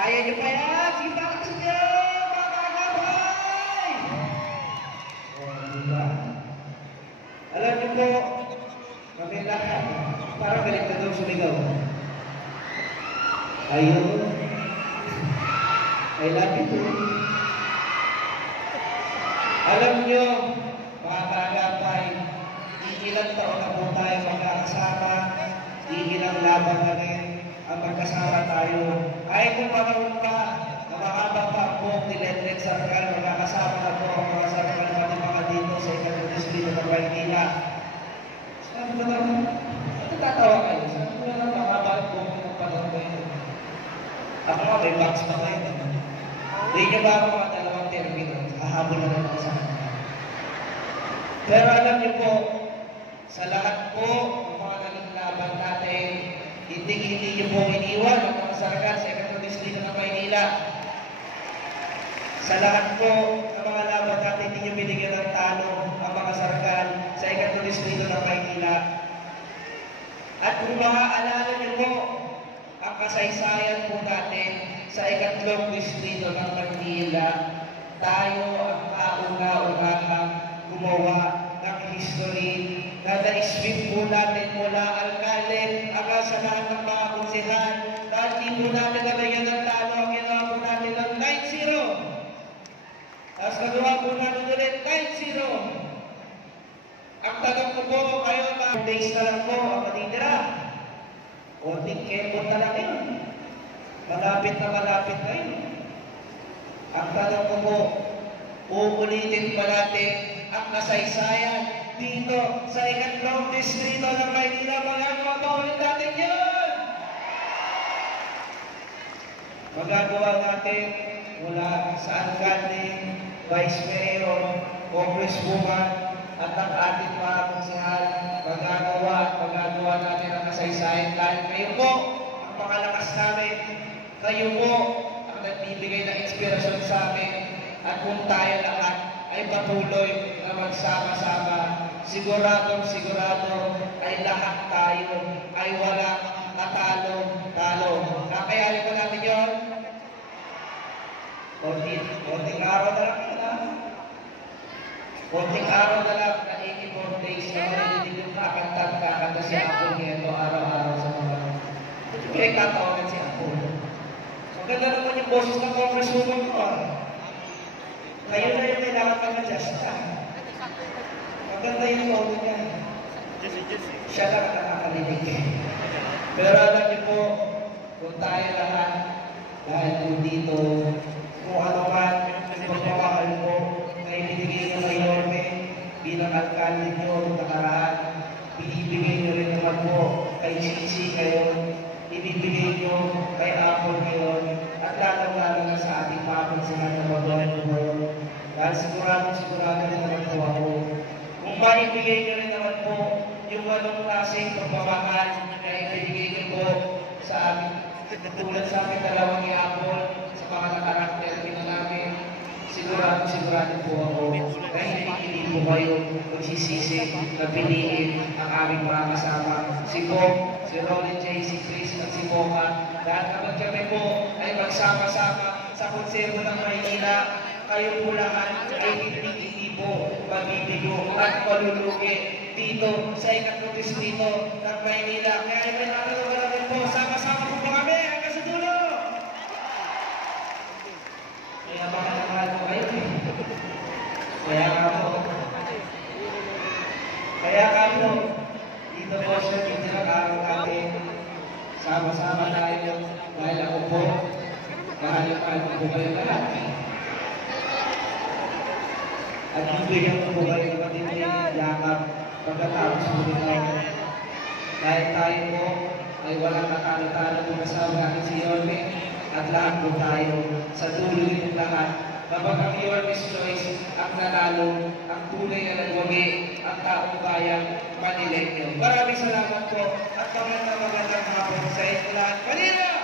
Kaya niyo pa yan! Sige pa kasi niyo! Makakabay! Diba? Alam niyo po, kami lahat, parang galit na daw sumigaw. Ayun. I love you too. Alam niyo, mga kaagapay, ilang taon na po tayo magkakasama, ilang laban na rin ang magkasama tayo. Kahit kung panahon pa, na mahaba pa po ni Letret Sarkal, magkakasama na po ang mga sarkal pati mga dito sa Ikatlong Distrito ng Maynila. Sabi ko naman, natatawa kayo. Sabi ko naman, mahaba po ng panahon kayo. Ako nga, may box pa kayo. Hindi niyo ba ako mga dalawang termino? Hahabol na lang ako sa kanila. Pero alam niyo po, sa lahat po ng mga naging laban natin, hindi niyo po iniwan ang mga sarkal sa Ikatlong Distrito ng Maynila. Sa lahat po ng mga laban natin, hindi niyo binigyan ng talo ang mga sarkal sa Ikatlong Distrito ng Maynila. At kung maaalala niyo po, ang kasaysayan po natin sa Ikatlong Distrito ng Maynila, tayo ang kauna-unahang gumawa ng history na na-sweep po natin mula alkalde hanggang sa lahat ng mga konsehal. Dahil di po natin nabigyan ng talo, ang ginawa po natin ng 9-0. Tapos nagawa po natin ulit 9-0. Ang tanong ko po, kayo mga days na lang po ang matitira. Konting kepot na lang yun. Malapit na yun. Ang tanong ko po, uulitin pa natin ang kasaysayan dito sa Ikatlong Distrito ng Maynila. Magagawa pa ulit natin yun! Magagawa natin mula sa alkalde, vice mayor, congresswoman, at ang ating mga konsehal. Magagawa natin ang kasaysayan dahil kayo po ang pakalakas namin. Kayo po ang nagbibigay ng inspirasyon sa amin. At kung tayo lahat ay patuloy na magsama-sama, sigurado ay lahat tayo ay walang katalo-talo. Kakayanin ko natin yun? Konting araw na lang yun, konting araw na lang na 84 days na marinig yung kakanta si Apple nito araw-araw sa mga. Kaya katawagan si Apple. So, ganda naman yung boses ng congresswoman ko. Kayo na yung kailangan mag-adjust ka. Maganda yung tono niya. Siya lang ang nakakalinig. Pero alam niyo po, kung tayo lahat, dahil po dito, kung ano man, pagmamahal mo, na ibinigay niyo kay Yorme, bilang alkalde niyo noong nakaraan, ibibigay niyo rin naman po kay Chichi ngayon, ibibigay niyo kay Apple ngayon, at lalong-lalo na sa ating mga konsehan na magawan mo ngayon. Dahil sigurado rin naman po ako. Kung maibigay niyo rin naman po yung walong klaseng pagmamahal na ibigay niyo po sa amin, tulad sa amin dalawang ni Apple, sa mga nakarang termino namin, sigurado po ako na hindi po kayo magsisisi na piliin ang aming mga kasama. Si Bob, si Rolly J, si Chris, at si Boca. Dahil naman kami po ay magsama-sama sa konserbo ng Maynila. Kayo po lahat ay hindi po mabibigo at malulugi dito sa Ikatlong Distrito ng Maynila. Kaya ito natin po, sama-sama po kami hanggang sa dulo! Kaya mahal po kayo eh. Kaya nga po, dito po sa tinakaraw natin, sama-sama tayo dahil ako po, mahal po kayo lahat. At bibigyan ko po kayo ng matinding yakap pagkatapos po nito. Dahil tayo po ay walang nakatalo-talo kung kasama natin si Yorme at lahat po tayo sa dulo nitong lahat. Kapag ang Yorme's choice ang nanalo, ang tunay na nagwagi, ang taong bayang Manileño. Maraming salamat po at magandang hapon sa inyo lahat. Manila!